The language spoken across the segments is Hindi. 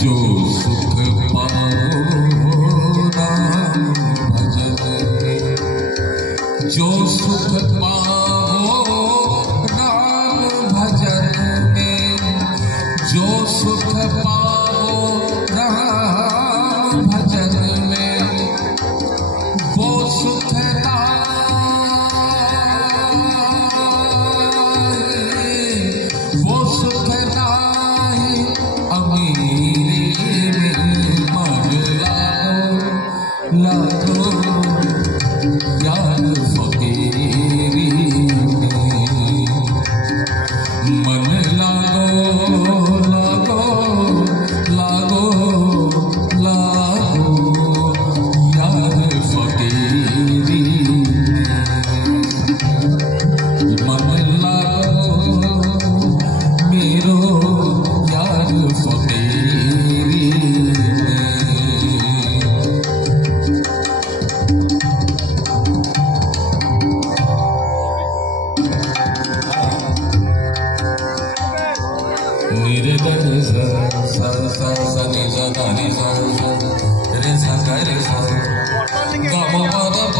जो सुख पाओ राम भजन में, जो सुख पाओ राम भजन में, जो सुख पाओ राम भजन में, वो सुख वो सुख नाहि अमीरी में। मन लागो यार फकीरी में, मन लागो यार फकीरी में, मन लागो मेरो यार फकीरी में। मेरे दर सा सा सा सा नि सा धा नि सा सा रे सा गा रे सा गा म प द प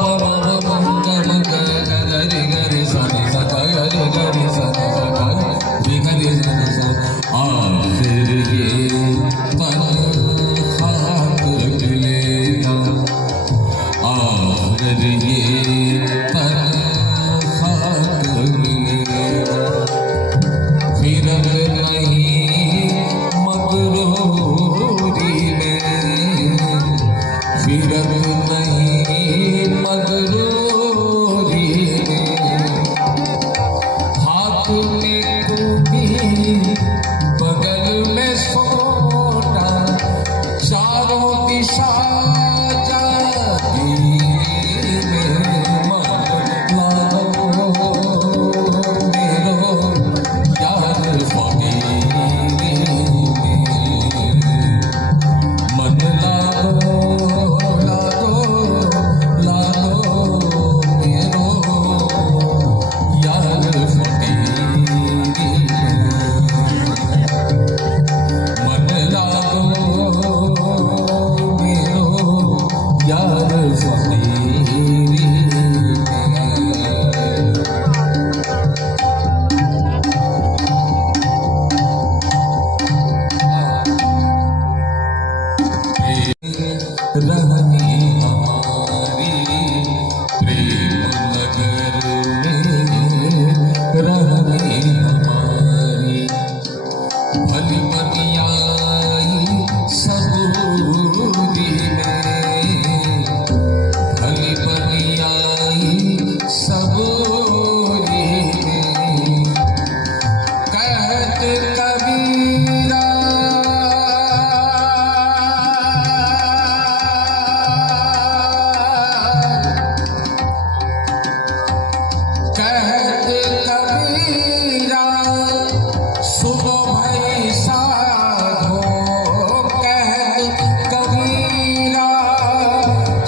प प म ग म ग ग रे ग रे सा नि सा गा रे ग रे सा नि सा गा रे ग रे सा आखिर ये तन खाक मिलेगा, आखिर ये तन खाक मिलेगा। फिर नहीं मगरूरी में, फिर नहीं मगरूरी में। हाथ में खूबी बगल में सोना, चारों दिशा जागी में। मन लागो मेरो यार फकीरी में, मन लागो मेरो यार फकीरी में, मन लागो मेरो यार फकीरी में। रहनी हमारी प्रेम नगर में, रहनी हमारी भली बनियाई सबूरी में, भली बनियाई सबूरी में। कहत कबीरा सुनो भाई साधो, कहत कबीरा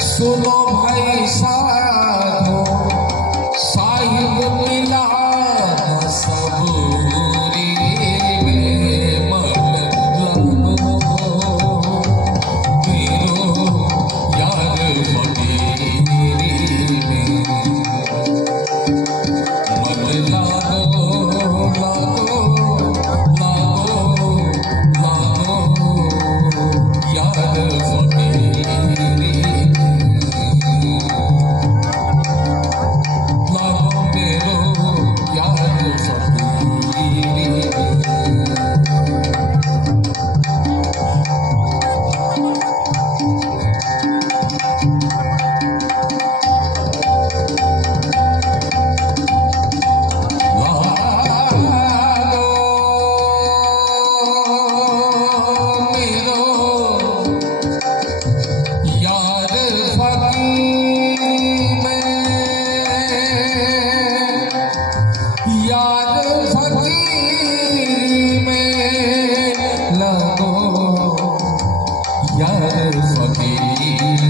सुनो भाई साधो। साहिब मिला न सबूरी में, मन लागो मेरो यार फकीरी में, मन लागो यार फकीरी में, लागो मेरो यार फकीरी में। यार फकीरी